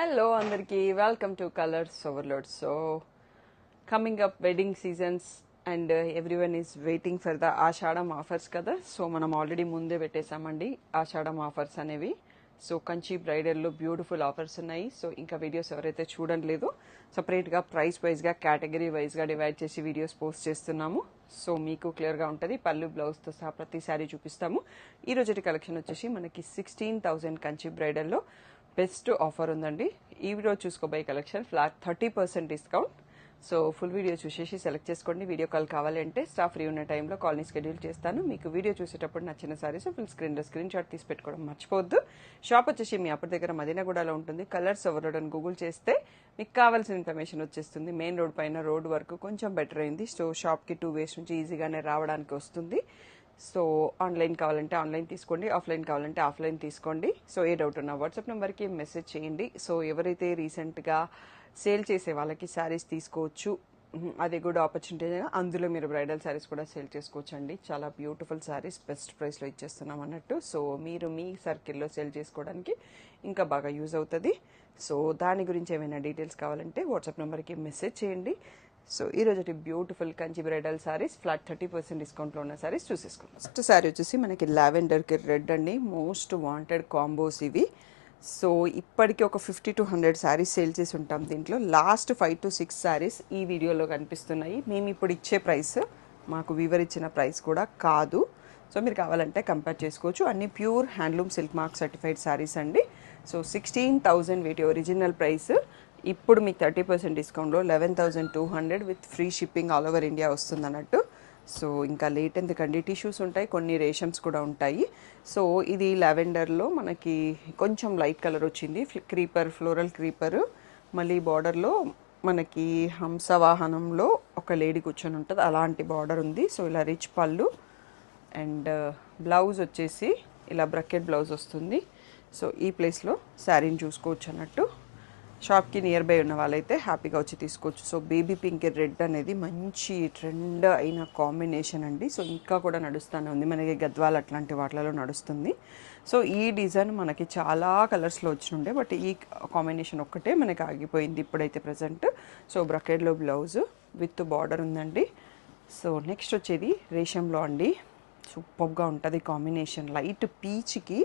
Hello అందరికీ welcome to colours overload. So coming up wedding seasons and everyone is waiting for the Ashadham offers కదా. So మనం already ముందే పెట్టేశామండి Ashadham offers అనేవి. So Kanchi బ్రైడల్లో బ్యూటిఫుల్ ఆఫర్స్ ఉన్నాయి. సో ఇంకా వీడియోస్ ఎవరైతే చూడట్లేదో సపరేట్గా ప్రైస్ వైజ్గా కేటగిరీ వైజ్గా డివైడ్ చేసి వీడియోస్ పోస్ట్ చేస్తున్నాము. సో మీకు క్లియర్గా ఉంటుంది. పళ్ళు బ్లౌజ్తో సహా ప్రతి శారీ చూపిస్తాము. ఈ రోజుటి కలెక్షన్ వచ్చేసి మనకి 16,000 కంచి బ్రైడల్లో బెస్ట్ ఆఫర్ ఉందండి. ఈ వీడియో చూసుకోబోయే collection flat 30% discount. So full video చూసేసి సెలెక్ట్ చేసుకోండి. వీడియో కాల్ కావాలంటే స్టాఫ్ ఫ్రీ ఉన్న టైంలో కాల్ని షెడ్యూల్ చేస్తాను. మీకు వీడియో చూసేటప్పుడు నచ్చిన సారీస్ ఫుల్ స్క్రీన్లో స్క్రీన్ షాట్ తీసి పెట్టుకోవడం మర్చిపోవద్దు. షాప్ వచ్చేసి మీ అప్పటి దగ్గర మదీనాగూడలో ఉంటుంది. కలర్స్ ఓవర్లోడ్ అని గూగుల్ చేస్తే మీకు కావాల్సిన ఇన్ఫర్మేషన్ వచ్చేస్తుంది. మెయిన్ రోడ్ పైన రోడ్ వరకు కొంచెం బెటర్ అయింది. సో షాప్కి 2 ways నుంచి ఈజీగానే రావడానికి వస్తుంది. సో ఆన్లైన్ కావాలంటే ఆన్లైన్ తీసుకోండి, ఆఫ్లైన్ కావాలంటే ఆఫ్లైన్ తీసుకోండి. సో ఏ డౌట్ ఉన్నా వాట్సాప్ నెంబర్కి మెసేజ్ చేయండి. సో ఎవరైతే రీసెంట్గా సేల్ చేసే వాళ్ళకి శారీస్ తీసుకోవచ్చు, అది గుడ్ ఆపర్చునిటీ. అందులో మీరు బ్రైడల్ శారీస్ కూడా సేల్ చేసుకోవచ్చు అండి. చాలా బ్యూటిఫుల్ శారీస్ బెస్ట్ ప్రైస్లో ఇచ్చేస్తున్నాం అన్నట్టు. సో మీరు మీ సర్కిల్లో సేల్ చేసుకోవడానికి ఇంకా బాగా యూజ్ అవుతుంది. సో దాని గురించి ఏమైనా డీటెయిల్స్ కావాలంటే వాట్సాప్ నెంబర్కి మెసేజ్ చేయండి. సో ఈ రోజు beautiful Kanchi bridal saris flat 30% డిస్కౌంట్లో ఉన్న సారీస్ చూసేసుకోండి. ఫస్ట్ శారీ వచ్చేసి మనకి లావెండర్కి రెడ్ అండి. మోస్ట్ వాంటెడ్ కాంబోస్ ఇవి. సో ఇప్పటికీ ఒక 50 to 100 శారీస్ సేల్ చేసి ఉంటాం. దీంట్లో లాస్ట్ 5 to 6 శారీస్ ఈ వీడియోలో కనిపిస్తున్నాయి. మేము ఇప్పుడు ఇచ్చే ప్రైస్ మాకు వీవర్ ఇచ్చిన ప్రైస్ కూడా కాదు. సో మీరు కావాలంటే కంపేర్ చేసుకోవచ్చు. అన్ని pure handloom silk mark certified saris అండి. సో 16,000 వీటి ఒరిజినల్ ప్రైస్ ఇప్పుడు మీకు 30% డిస్కౌంట్లో 11,200 with free shipping all over India వస్తుంది అన్నట్టు. సో ఇంకా లేట్ ఎందుకండి, టిష్యూస్ ఉంటాయి, కొన్ని రేషమ్స్ కూడా ఉంటాయి. సో ఇది లావెండర్లో మనకి కొంచెం లైట్ కలర్ వచ్చింది. క్రీపర్, ఫ్లోరల్ క్రీపర్, మళ్ళీ బార్డర్లో మనకి హంసవాహనంలో ఒక లేడీ కూర్చొని ఉంటుంది, అలాంటి బార్డర్ ఉంది. సో ఇలా రిచ్ పళ్ళు అండ్ బ్లౌజ్ వచ్చేసి ఇలా బ్రకెట్ బ్లౌజ్ వస్తుంది. సో ఈ ప్లేస్లో శారీని చూసుకోవచ్చు అన్నట్టు. షాప్కి నియర్ బై ఉన్న వాళ్ళైతే హ్యాపీగా వచ్చి తీసుకోవచ్చు. సో బేబీ పింక్ రెడ్ అనేది మంచి ట్రెండ్ అయిన కాంబినేషన్ అండి. సో ఇంకా కూడా నడుస్తూనే ఉంది, మనకి గద్వాల్ అట్లాంటి వాటిలలో నడుస్తుంది. సో ఈ డిజైన్ మనకి చాలా కలర్స్లో వచ్చినుండే, బట్ ఈ కాంబినేషన్ ఒక్కటే మనకి ఆగిపోయింది ఇప్పుడైతే ప్రజెంట్. సో బ్రకెట్లో బ్లౌజ్ విత్ బార్డర్ ఉందండి. సో నెక్స్ట్ వచ్చేది రేషంలో అండి. సూపర్గా ఉంటుంది కాంబినేషన్. లైట్ పీచ్కి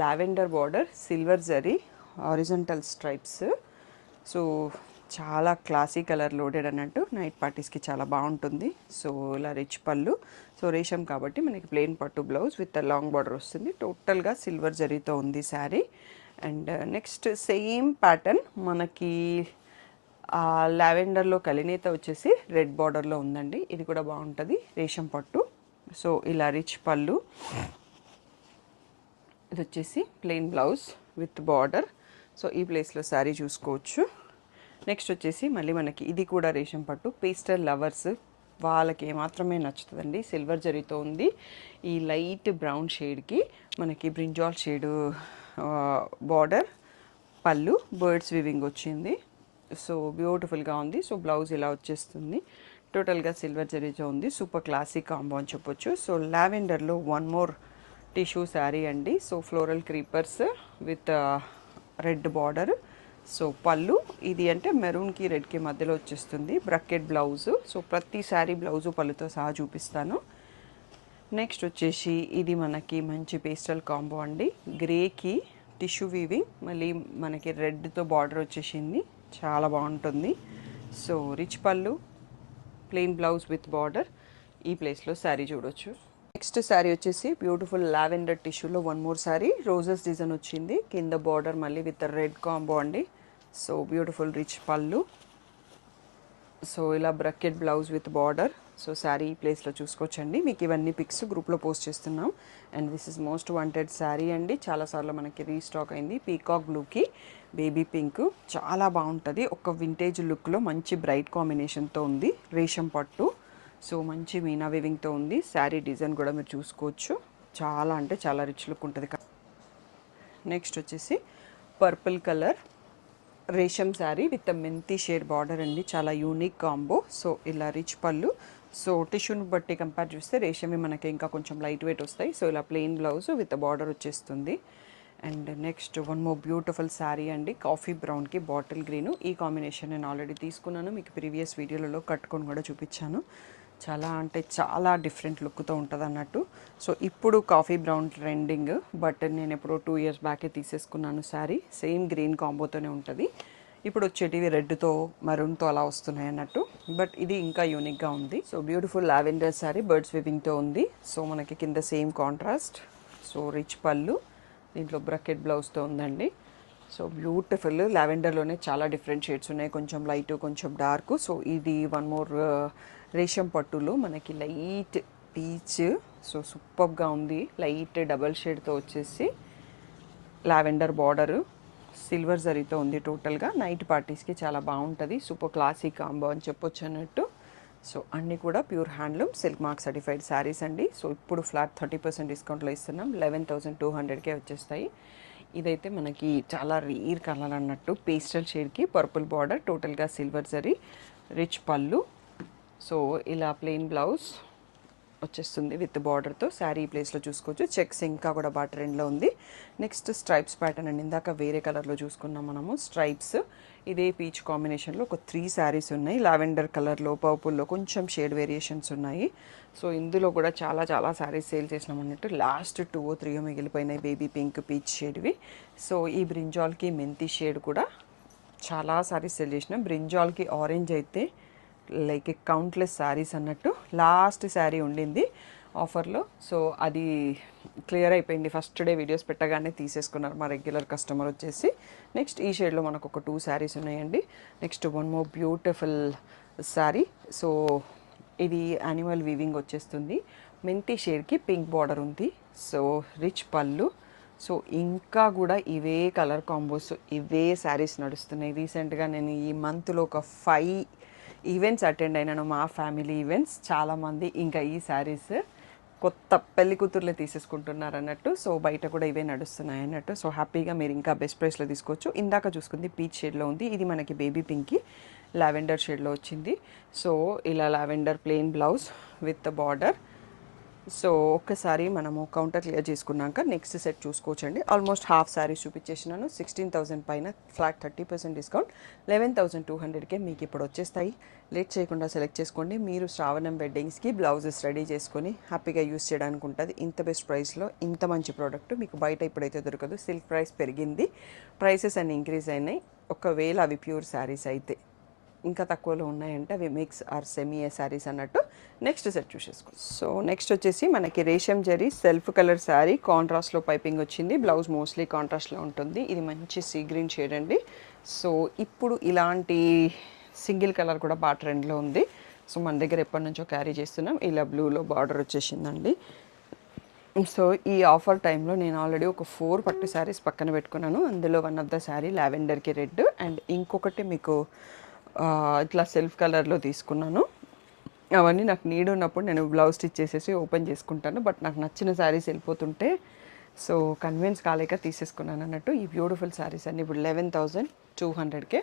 lavender border, silver zari, horizontal stripes. So చాలా క్లాసీ కలర్ లోడెడ్ అన్నట్టు. నైట్ పార్టీస్కి చాలా బాగుంటుంది. సో ఇలా రిచ్ పళ్ళు. సో రేషం కాబట్టి మనకి ప్లెయిన్ పట్టు బ్లౌజ్ విత్ లాంగ్ బార్డర్ వస్తుంది. టోటల్గా సిల్వర్ జరీతో ఉంది sari. And next same pattern మనకి లావెండర్లో కలినేత వచ్చేసి రెడ్ బార్డర్లో ఉందండి. ఇది కూడా బాగుంటుంది, రేషం పట్టు. సో ఇలా రిచ్ పళ్ళు, ఇది వచ్చేసి plain blouse with border. So ఈ ప్లేస్లో శారీ చూసుకోవచ్చు. నెక్స్ట్ వచ్చేసి మళ్ళీ మనకి ఇది కూడా రేషం పట్టు. పేస్టల్ లవర్స్ వాళ్ళకి ఏమాత్రమే నచ్చుతుందండి. సిల్వర్ జరీతో ఉంది. ఈ లైట్ బ్రౌన్ షేడ్కి మనకి బ్రింజాల్ షేడ్ బార్డర్, పళ్ళు, బర్డ్స్ వివింగ్ వచ్చింది. సో బ్యూటిఫుల్గా ఉంది. సో బ్లౌజ్ ఇలా వచ్చేస్తుంది. టోటల్గా సిల్వర్ జరీతో ఉంది. సూపర్ క్లాసిక్ కాంబో అని చెప్పొచ్చు. సో లావెండర్లో వన్ మోర్ టిష్యూ శారీ అండి. So floral creepers with red border. So పళ్ళు ఇది అంటే మెరూన్కి రెడ్కి మధ్యలో వచ్చేస్తుంది. Bracket blouse. సో ప్రతి శారీ బ్లౌజు పళ్ళుతో సహా చూపిస్తాను. నెక్స్ట్ వచ్చేసి ఇది మనకి మంచి పేస్టల్ కాంబో అండి. గ్రేకి టిష్యూ వీవింగ్, మళ్ళీ మనకి రెడ్తో బార్డర్ వచ్చేసింది, చాలా బాగుంటుంది. సో రిచ్ పళ్ళు, ప్లెయిన్ బ్లౌజ్ విత్ బార్డర్. ఈ ప్లేస్లో శారీ చూడొచ్చు. నెక్స్ట్ శారీ వచ్చేసి బ్యూటిఫుల్ లావెండర్ టిష్యూలో one more sari. Roses design వచ్చింది, కింద బార్డర్ మళ్ళీ విత్ రెడ్ కాంబో అండి. సో బ్యూటిఫుల్ రిచ్ పళ్ళు. సో ఇలా bracket blouse with border. So sari ఈ ప్లేస్లో చూసుకోవచ్చండి. మీకు ఇవన్నీ పిక్స్ గ్రూప్లో పోస్ట్ చేస్తున్నాం. And this is most wanted sari అండి. చాలాసార్లు మనకి రీస్టాక్ అయింది. పీకాక్ బ్లూకి బేబీ పింక్, చాలా బాగుంటుంది. ఒక వింటేజ్ లుక్లో మంచి బ్రైట్ కాంబినేషన్తో ఉంది. రేషం పట్టు. సో మంచి మీనా వీవింగ్తో ఉంది. శారీ డిజైన్ కూడా మీరు చూసుకోవచ్చు. చాలా అంటే చాలా రిచ్ లుక్ ఉంటుంది. నెక్స్ట్ వచ్చేసి పర్పుల్ కలర్ రేషం శారీ విత్ మెంతి షేడ్ బార్డర్ అండి. చాలా యూనిక్ కాంబో. సో ఇలా రిచ్ పళ్ళు. సో టిష్యూని బట్టి కంపేర్ చేస్తే రేషమి మనకి ఇంకా కొంచెం లైట్ వెయిట్ వస్తాయి. సో ఇలా ప్లెయిన్ బ్లౌజ్ విత్ బార్డర్ వచ్చేస్తుంది. And next one more beautiful sari అండి, కాఫీ బ్రౌన్కి బాటిల్ గ్రీను. ఈ కాంబినేషన్ నేను ఆల్రెడీ తీసుకున్నాను, మీకు ప్రీవియస్ వీడియోలలో కట్టుకొని కూడా చూపించాను. చాలా అంటే చాలా డిఫరెంట్ లుక్తో ఉంటుంది అన్నట్టు. సో ఇప్పుడు కాఫీ బ్రౌన్ ట్రెండింగ్, బట్ నేను ఎప్పుడో 2 years బ్యాకే తీసేసుకున్నాను శారీ. సేమ్ గ్రీన్ కాంబోతోనే ఉంటుంది. ఇప్పుడు వచ్చేటివి రెడ్తో మరూన్తో అలా వస్తున్నాయి అన్నట్టు, బట్ ఇది ఇంకా యూనిక్గా ఉంది. So beautiful lavender sari birds వివింగ్తో ఉంది. సో మనకి కింద సేమ్ కాంట్రాస్ట్, సో రిచ్ పళ్ళు, దీంట్లో బ్రకెట్ బ్లౌజ్తో ఉందండి. సో బ్యూటిఫుల్ లావెండర్లోనే చాలా డిఫరెంట్ షేడ్స్ ఉన్నాయి, కొంచెం లైట్ కొంచెం డార్క్. సో ఇది వన్ మోర్ రేషం పట్టులో మనకి లైట్ పీచ్, సో సూపర్గా ఉంది. లైట్ డబల్ షేడ్తో వచ్చేసి లావెండర్ బార్డరు, సిల్వర్ జరీతో ఉంది. టోటల్గా నైట్ పార్టీస్కి చాలా బాగుంటుంది. సూపర్ క్లాసిక్ కాంబో అని చెప్పొచ్చు అన్నట్టు. సో అన్నీ కూడా pure handloom silk mark certified saris అండి. సో ఇప్పుడు ఫ్లాట్ 30% డిస్కౌంట్లో ఇస్తున్నాం, 11,200కే వచ్చేస్తాయి. ఇదైతే మనకి చాలా రీర్ కలర్ అన్నట్టు, పేస్టల్ షేడ్కి పర్పుల్ బార్డర్, టోటల్గా సిల్వర్ జరీ, రిచ్ పళ్ళు. సో ఇలా ప్లెయిన్ బ్లౌజ్ వచ్చేస్తుంది విత్ బార్డర్తో. శారీ ఈ ప్లేస్లో చూసుకోవచ్చు. చెక్స్ ఇంకా కూడా బాగా ట్రెండ్లో ఉంది. నెక్స్ట్ స్ట్రైప్స్ ప్యాటర్న్ అండి, ఇందాక వేరే కలర్లో చూసుకున్నాం మనము స్ట్రైప్స్. ఇదే పీచ్ కాంబినేషన్లో ఒక 3 శారీస్ ఉన్నాయి. లావెండర్ కలర్లో, పర్పుల్లో కొంచెం షేడ్ వేరియేషన్స్ ఉన్నాయి. సో ఇందులో కూడా చాలా చాలా శారీస్ సేల్ చేసినాం అన్నట్టు. లాస్ట్ 2 or 3 మిగిలిపోయినాయి, బేబీ పింక్ పీచ్ షేడ్వి. సో ఈ బ్రింజాల్కి మెంతి షేడ్ కూడా చాలా శారీస్ సేల్ చేసినాం. బ్రింజాల్కి ఆరెంజ్ అయితే లైక్ కౌంట్లెస్ శారీస్ అన్నట్టు. లాస్ట్ శారీ ఉండింది ఆఫర్లో, సో అది క్లియర్ అయిపోయింది. ఫస్ట్ డే వీడియోస్ పెట్టగానే తీసేసుకున్నారు మా రెగ్యులర్ కస్టమర్ వచ్చేసి. నెక్స్ట్ ఈ షేడ్లో మనకు ఒక 2 శారీస్ ఉన్నాయండి. Next one more beautiful sari. So ఇది యానిమల్ వీవింగ్ వచ్చేస్తుంది, మెంతి షేడ్కి పింక్ బార్డర్ ఉంది. సో రిచ్ పళ్ళు. సో ఇంకా కూడా ఇవే కలర్ కాంబోస్, ఇవే శారీస్ నడుస్తున్నాయి. రీసెంట్గా నేను ఈ మంత్లో ఒక 5 ఈవెంట్స్ అటెండ్ అయినాను, మా ఫ్యామిలీ ఈవెంట్స్. చాలామంది ఇంకా ఈ శారీస్ కొత్త పెళ్లి కూతుర్లే తీసేసుకుంటున్నారు అన్నట్టు. సో బయట కూడా ఇవే నడుస్తున్నాయి అన్నట్టు. సో హ్యాపీగా మీరు ఇంకా బెస్ట్ ప్రైస్లో తీసుకోవచ్చు. ఇందాక చూసుకుంది పీచ్ షేడ్లో ఉంది, ఇది మనకి బేబీ పింక్కి లావెండర్ షేడ్లో వచ్చింది. సో ఇలా lavender plain blouse with border. So ఒక్కసారి మనము కౌంటర్ క్లియర్ చేసుకున్నాక నెక్స్ట్ సెట్ చూసుకోవచ్చండి. ఆల్మోస్ట్ హాఫ్ శారీస్ చూపించేసినాను. 16,000 పైన ఫ్లాట్ 30% డిస్కౌంట్, 11,200కే మీకు ఇప్పుడు వచ్చేస్తాయి. లేట్ చేయకుండా సెలెక్ట్ చేసుకోండి. మీరు శ్రావణం వెడ్డింగ్స్కి బ్లౌజెస్ రెడీ చేసుకొని హ్యాపీగా యూస్ చేయడానికి ఉంటుంది. ఇంత బెస్ట్ ప్రైస్లో ఇంత మంచి ప్రోడక్ట్ మీకు బయట ఇప్పుడైతే దొరకదు. సిల్క్ ప్రైస్ పెరిగింది, ప్రైసెస్ అన్ని ఇంక్రీజ్ అయినాయి. ఒకవేళ అవి ప్యూర్ శారీస్ అయితే ఇంకా తక్కువలో ఉన్నాయంటే అవి మిక్స్ ఆర్ సెమీ శారీస్ అన్నట్టు. నెక్స్ట్ సెట్ చూసేసుకో. సో నెక్స్ట్ వచ్చేసి మనకి రేషం జరీ సెల్ఫ్ కలర్ శారీ, కాంట్రాస్ట్లో పైపింగ్ వచ్చింది. బ్లౌజ్ మోస్ట్లీ కాంట్రాస్ట్లో ఉంటుంది. ఇది మంచి సీ గ్రీన్ షేడ్ అండి. సో ఇప్పుడు ఇలాంటి సింగిల్ కలర్ కూడా బాగా ట్రెండ్లో ఉంది. సో మన దగ్గర ఎప్పటి నుంచో క్యారీ చేస్తున్నాం. ఇలా బ్లూలో బార్డర్ వచ్చేసిందండి. సో ఈ ఆఫర్ టైంలో నేను ఆల్రెడీ ఒక 4 పట్టు శారీస్ పక్కన పెట్టుకున్నాను. అందులో వన్ ఆఫ్ ద శారీ లావెండర్కి రెడ్, అండ్ ఇంకొకటి మీకు ఇట్లా సెల్ఫ్ కలర్లో తీసుకున్నాను. అవన్నీ నాకు నీడ్ ఉన్నప్పుడు నేను బ్లౌజ్ స్టిచ్ చేసేసి ఓపెన్ చేసుకుంటాను, బట్ నాకు నచ్చిన శారీస్ వెళ్ళిపోతుంటే సో కన్విన్స్ కాలేక తీసేసుకున్నాను అన్నట్టు. ఈ బ్యూటిఫుల్ శారీస్ అన్ని ఇప్పుడు 11,200కే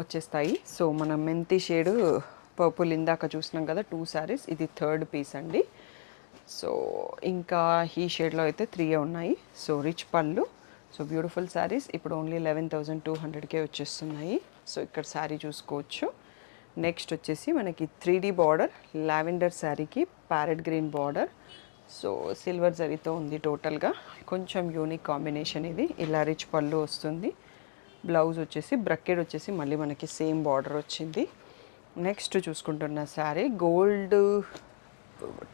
వచ్చేస్తాయి. సో మనం మెంతి షేడు పర్పుల్ ఇందాక చూసినాం కదా 2 శారీస్, ఇది 3rd పీస్ అండి. సో ఇంకా ఈ షేడ్లో అయితే 3 ఉన్నాయి. సో రిచ్ పళ్ళు. సో బ్యూటిఫుల్ శారీస్ ఇప్పుడు ఓన్లీ 11,200కే వచ్చేస్తున్నాయి. సో ఇక్కడ శారీ చూసుకోవచ్చు. నెక్స్ట్ వచ్చేసి మనకి 3D బార్డర్, లావెండర్ శారీకి parrot green border. So silver జరీతో ఉంది. టోటల్గా కొంచెం యూనిక్ కాంబినేషన్ ఇది. ఇలా రిచ్ పళ్ళు వస్తుంది. బ్లౌజ్ వచ్చేసి బ్రకెట్ వచ్చేసి మళ్ళీ మనకి సేమ్ బార్డర్ వచ్చింది. నెక్స్ట్ చూసుకుంటున్న sari gold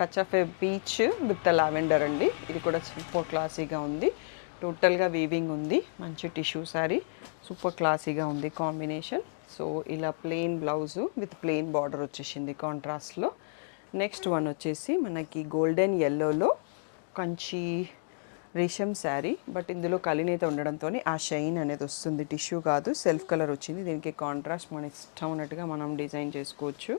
touch of a peach with lavender అండి. ఇది కూడా సూపర్ క్లాసీగా ఉంది. టోటల్గా వీవింగ్ ఉంది. మంచి టిష్యూ శారీ, సూపర్ క్లాసీగా ఉంది కాంబినేషన్. సో ఇలా plain blouse with plain border వచ్చేసింది కాంట్రాస్ట్లో. నెక్స్ట్ వన్ వచ్చేసి మనకి గోల్డెన్ ఎల్లోలో కంచి రేషం శారీ, బట్ ఇందులో కలినేత ఉండడంతో ఆ షైన్ అనేది వస్తుంది. టిష్యూ కాదు, సెల్ఫ్ కలర్ వచ్చింది. దీనికి కాంట్రాస్ట్ మన ఇష్టం ఉన్నట్టుగా మనం డిజైన్ చేసుకోవచ్చు.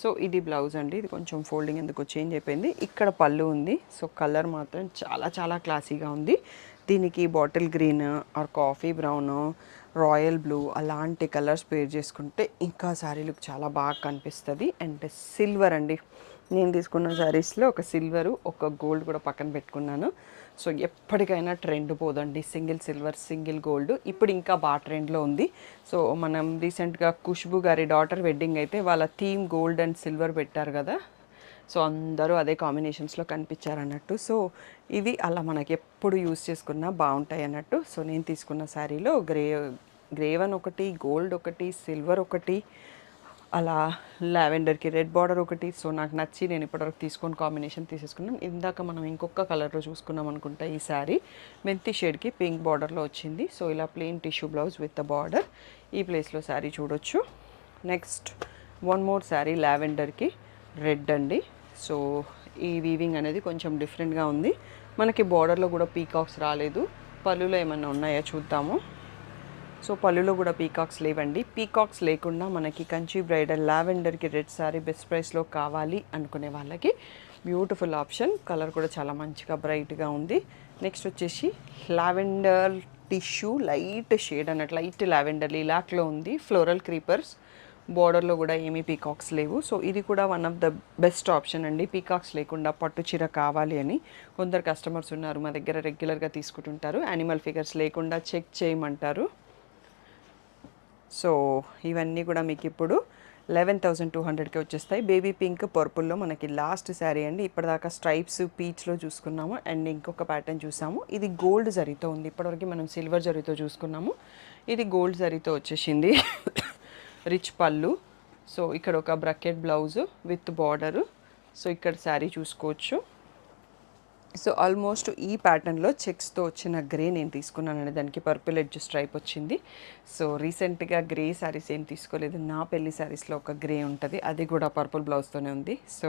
సో ఇది బ్లౌజ్ అండి. ఇది కొంచెం ఫోల్డింగ్ ఎందుకు చేంజ్ అయిపోయింది. ఇక్కడ పళ్ళు ఉంది. సో కలర్ మాత్రం చాలా చాలా క్లాసీగా ఉంది. దీనికి bottle green or coffee brown, royal blue అలాంటి కలర్స్ పేర్ చేసుకుంటే ఇంకా శారీ లుక్ చాలా బాగా కనిపిస్తుంది. అండ్ సిల్వర్ అండి, నేను తీసుకున్న శారీస్లో ఒక సిల్వరు ఒక గోల్డ్ కూడా పక్కన పెట్టుకున్నాను. సో ఎప్పటికైనా ట్రెండ్ పోదండి, సింగిల్ సిల్వర్ సింగిల్ గోల్డ్ ఇప్పుడు ఇంకా బాగా ట్రెండ్లో ఉంది. సో మనం రీసెంట్గా ఖుష్బు గారి డాటర్ వెడ్డింగ్ అయితే వాళ్ళ థీమ్ గోల్డ్ అండ్ సిల్వర్ పెట్టారు కదా, సో అందరూ అదే కాంబినేషన్స్లో కనిపించారన్నట్టు. సో ఇవి అలా మనకి ఎప్పుడు యూస్ చేసుకున్నా బాగుంటాయి అన్నట్టు. సో నేను తీసుకున్న శారీలో గ్రేవన్ ఒకటి, గోల్డ్ ఒకటి, సిల్వర్ ఒకటి, అలా లావెండర్కి రెడ్ బార్డర్ ఒకటి. సో నాకు నచ్చి నేను ఇప్పటివరకు తీసుకొని కాంబినేషన్ తీసేసుకున్నాం. ఇందాక మనం ఇంకొక కలర్లో చూసుకున్నాం అనుకుంటా. ఈ శారీ మెంతి షేడ్కి పింక్ బార్డర్లో వచ్చింది. సో ఇలా plain tissue blouse with the border ఈ ప్లేస్లో శారీ చూడొచ్చు. నెక్స్ట్ వన్ మోర్ శారీ లావెండర్కి రెడ్ అండి. సో ఈ వీవింగ్ అనేది కొంచెం డిఫరెంట్గా ఉంది. మనకి బార్డర్లో కూడా పీకాక్స్ రాలేదు. పళ్ళులో ఏమన్నా ఉన్నాయో చూద్దాము. సో పళ్ళులో కూడా పీకాక్స్ లేవండి. పీకాక్స్ లేకుండా మనకి కంచి బ్రైడల్ లావెండర్కి రెడ్ శారీ బెస్ట్ ప్రైస్లో కావాలి అనుకునే వాళ్ళకి బ్యూటిఫుల్ ఆప్షన్. కలర్ కూడా చాలా మంచిగా బ్రైట్గా ఉంది. నెక్స్ట్ వచ్చేసి లావెండర్ టిష్యూ లైట్ షేడ్ అన్నట్టు, లైట్ లావెండర్ లిలాక్లో ఉంది. ఫ్లోరల్ క్రీపర్స్, బార్డర్లో కూడా ఏమీ పీకాక్స్ లేవు. సో ఇది కూడా one of the best option అండి. పీకాక్స్ లేకుండా పట్టు చీర కావాలి అని కొందరు కస్టమర్స్ ఉన్నారు, మా దగ్గర రెగ్యులర్గా తీసుకుంటుంటారు. యానిమల్ ఫిగర్స్ లేకుండా చెక్ చేయమంటారు. సో ఇవన్నీ కూడా మీకు ఇప్పుడు 11,200కి వచ్చేస్తాయి. బేబీ పింక్ పర్పుల్లో మనకి లాస్ట్ శారీ అండి. ఇప్పటిదాకా స్ట్రైప్స్ పీచ్లో చూసుకున్నాము అండ్ ఇంకొక ప్యాటర్న్ చూసాము. ఇది గోల్డ్ జరీతో ఉంది. ఇప్పటివరకు మనం సిల్వర్ జరీతో చూసుకున్నాము. ఇది గోల్డ్ జరీతో వచ్చేసింది. రిచ్ పళ్ళు. సో ఇక్కడ ఒక bracket blouse with border. So ఇక్కడ శారీ చూసుకోవచ్చు. సో ఆల్మోస్ట్ ఈ ప్యాటర్న్లో చెక్స్తో వచ్చిన గ్రే నేను తీసుకున్నానండి. దానికి పర్పుల్ ఎడ్జ్ స్ట్రైప్ వచ్చింది. సో రీసెంట్గా గ్రే శారీస్ ఏం తీసుకోలేదు. నా పెళ్లి శారీస్లో ఒక గ్రే ఉంటుంది, అది కూడా పర్పుల్ బ్లౌజ్తోనే ఉంది. సో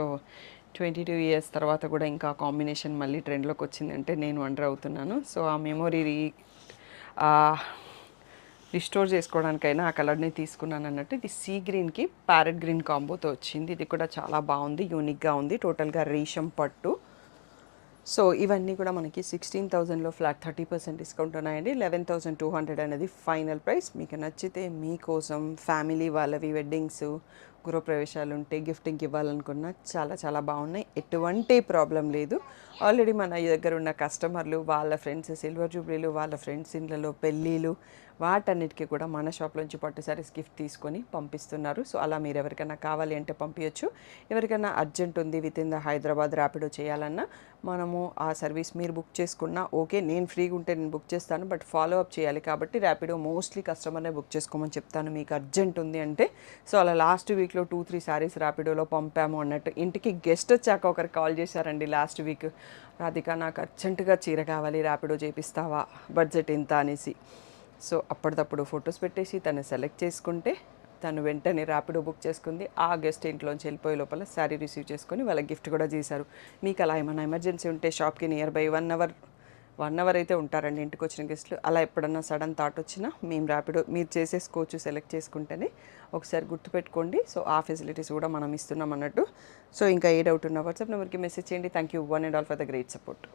22 ఇయర్స్ తర్వాత కూడా ఇంకా కాంబినేషన్ మళ్ళీ ట్రెండ్లోకి వచ్చిందంటే నేను వండర్ అవుతున్నాను. సో ఆ మెమొరీ రిస్టోర్ చేసుకోవడానికైనా ఆ కలర్ని తీసుకున్నాను అన్నట్టు. ఇది సీ గ్రీన్కి ప్యారెట్ గ్రీన్ కాంబోతో వచ్చింది. ఇది కూడా చాలా బాగుంది, యూనిక్గా ఉంది. టోటల్గా రేషం పట్టు. సో ఇవన్నీ కూడా మనకి 16,000లో ఫ్లాట్ 30% డిస్కౌంట్ ఉన్నాయండి. 11,200 అనేది ఫైనల్ ప్రైస్. మీకు నచ్చితే మీకోసం ఫ్యామిలీ వాళ్ళవి వెడ్డింగ్స్, గృహప్రవేశాలు ఉంటే గిఫ్టింగ్కి ఇవ్వాలనుకున్నా చాలా చాలా బాగున్నాయి. ఎటువంటి ప్రాబ్లం లేదు. ఆల్రెడీ మన దగ్గర ఉన్న కస్టమర్లు వాళ్ళ ఫ్రెండ్స్ సిల్వర్ జూబ్లీలు, వాళ్ళ ఫ్రెండ్స్ ఇండ్లలో పెళ్ళిళ్ళు, వాటన్నిటికీ కూడా మన షాప్లోంచి పట్టు సారీస్ గిఫ్ట్ తీసుకొని పంపిస్తున్నారు. సో అలా మీరు ఎవరికైనా కావాలి అంటే పంపించచ్చు. ఎవరికైనా అర్జెంట్ ఉంది with in the Hyderabad Rapido చేయాలన్నా మనము ఆ సర్వీస్ మీరు బుక్ చేసుకున్నా ఓకే. నేను ఫ్రీగా ఉంటే నేను బుక్ చేస్తాను, బట్ ఫాలో అప్ చేయాలి కాబట్టి ర్యాపిడో మోస్ట్లీ కస్టమర్నే బుక్ చేసుకోమని చెప్తాను మీకు అర్జెంట్ ఉంది అంటే. సో అలా లాస్ట్ వీక్లో 2-3 శారీస్ ర్యాపిడోలో పంపాము అన్నట్టు. ఇంటికి గెస్ట్ వచ్చాక ఒకరు కాల్ చేశారండి లాస్ట్ వీక్, రాధిక నాకు అర్జెంటుగా చీర కావాలి, ర్యాపిడో చేపిస్తావా, బడ్జెట్ ఎంత అనేసి. సో అప్పటిదప్పుడు ఫొటోస్ పెట్టేసి తను సెలెక్ట్ చేసుకుంటే తను వెంటనే ర్యాపిడో బుక్ చేసుకుంది. ఆ గెస్ట్ ఇంట్లోంచి వెళ్ళిపోయే లోపల శారీ రిసీవ్ చేసుకొని వాళ్ళ గిఫ్ట్ కూడా చేశారు. మీకు అలా ఏమైనా ఎమర్జెన్సీ ఉంటే షాప్కి నియర్ బై 1 అవర్ అయితే ఉంటారండి ఇంటికి వచ్చిన గెస్ట్లు. అలా ఎప్పుడన్నా సడన్ థాట్ వచ్చినా మేము ర్యాపిడో మీరు చేసేసుకోవచ్చు సెలెక్ట్ చేసుకుంటేనే. ఒకసారి గుర్తుపెట్టుకోండి. సో ఆ ఫెసిలిటీస్ కూడా మనం ఇస్తున్నాం అన్నట్టు. సో ఇంకా ఏ డౌట్ ఉన్నా వాట్సాప్ నెంబర్కి మెసేజ్ చేయండి. Thank you one and all for the great support.